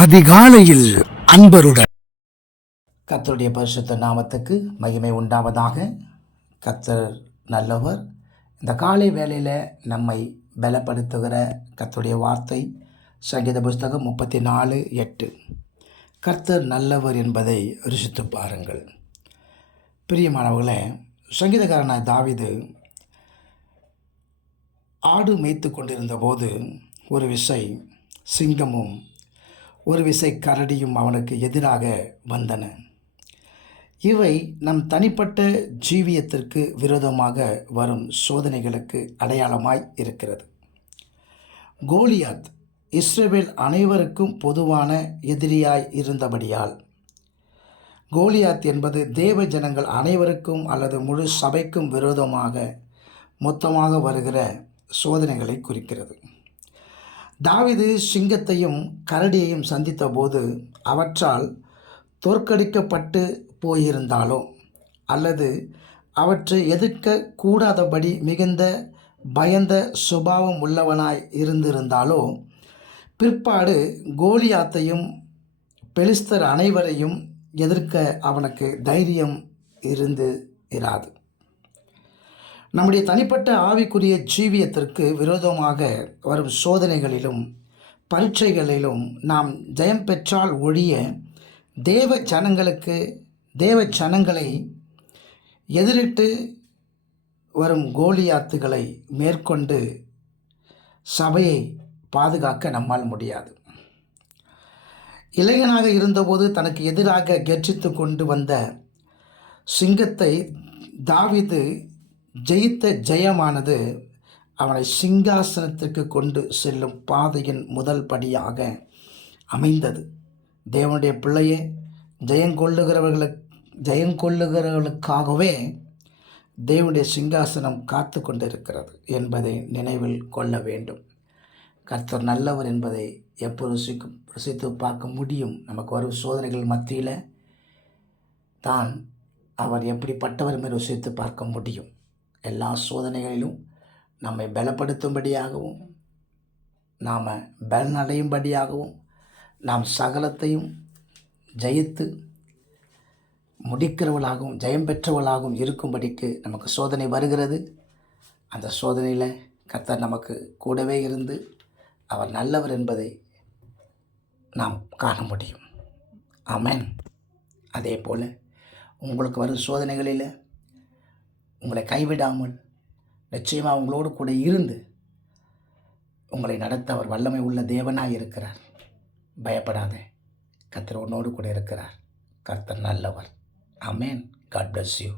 அதிகாலையில் அன்பருடன். கர்த்தருடைய பரிசுத்த நாமத்துக்கு மகிமை உண்டாவதாக. கர்த்தர் நல்லவர். இந்த காலை வேளையில் நம்மை பலப்படுத்துகிற கர்த்தருடைய வார்த்தை சங்கீத புஸ்தகம் 34:8. கர்த்தர் நல்லவர் என்பதை ருசித்து பாருங்கள். பிரியமானவர்களே, சங்கீதக்காரனான தாவீது ஆடு மேய்த்து கொண்டிருந்த போது ஒரு விசை சிங்கமும் ஒரு விசை கரடியும் அவனுக்கு எதிராக வந்தன. இவை நம் தனிப்பட்ட ஜீவியத்திற்கு விரோதமாக வரும் சோதனைகளுக்கு அடையாளமாய் இருக்கிறது. கோலியாத் இஸ்ரவேல் அனைவருக்கும் பொதுவான எதிரியாய் இருந்தபடியால், கோலியாத் என்பது தேவ ஜனங்கள் அனைவருக்கும் அல்லது முழு சபைக்கும் விரோதமாக மொத்தமாக வருகிற சோதனைகளை குறிக்கிறது. தாவீது சிங்கத்தையும் கரடியையும் சந்தித்த போது அவற்றால் தோற்கடிக்கப்பட்டு போயிருந்தாலோ அல்லது அவற்றை எதிர்க்க கூடாதபடி மிகுந்த பயந்த சுபாவம் உள்ளவனாய் இருந்திருந்தாலோ, பிற்பாடு கோலியாத்தையும் பெலிஸ்தர் அனைவரையும் எதிர்க்க அவனுக்கு தைரியம் இராது. நம்முடைய தனிப்பட்ட ஆவிக்குரிய ஜீவியத்திற்கு விரோதமாக வரும் சோதனைகளிலும் பரீட்சைகளிலும் நாம் ஜெயம் பெற்றால் ஒழிய தேவ ஜனங்களை எதிரிட்டு வரும் கோலியாத்துகளை மேற்கொண்டு சபையை பாதுகாக்க நம்மால் முடியாது. இளைஞனாக இருந்தபோது தனக்கு எதிராக கெர்ச்சித்து கொண்டு வந்த சிங்கத்தை தாவீது ஜெயித்த ஜெயமானது அவனை சிங்காசனத்திற்கு கொண்டு செல்லும் பாதையின் முதல் படியாக அமைந்தது. தேவனுடைய பிள்ளையே, ஜெயங்கொள்ளுகிறவர்களுக்காகவே தேவனுடைய சிங்காசனம் காத்து கொண்டிருக்கிறது என்பதை நினைவில் கொள்ள வேண்டும். கர்த்தர் நல்லவர் என்பதை எப்போ ருசித்து பார்க்க முடியும்? நமக்கு வரும் சோதனைகள் மத்தியில் தான் அவர் எப்படிப்பட்டவர் என்று ருசித்து பார்க்க முடியும். எல்லா சோதனைகளிலும் நம்மை பலப்படுத்தும்படியாகவும் நாம் பலனடையும்படியாகவும் நாம் சகலத்தையும் ஜெயித்து முடிக்கிறவளாகவும் ஜெயம் பெற்றவளாகவும் இருக்கும்படிக்கு நமக்கு சோதனை வருகிறது. அந்த சோதனையில் கர்த்தர் நமக்கு கூடவே இருந்து அவர் நல்லவர் என்பதை நாம் காண முடியும். ஆமென். அதே போல் உங்களுக்கு வரும் சோதனைகளில் உங்களை கைவிடாமல் நிச்சயமாக உங்களோடு கூட இருந்து உங்களை நடத்த அவர் வல்லமை உள்ள தேவனாய் இருக்கிறார். பயப்படாத, கர்த்தர் உன்னோடு கூட இருக்கிறார். கர்த்தர் நல்லவர். ஆமென். God bless you.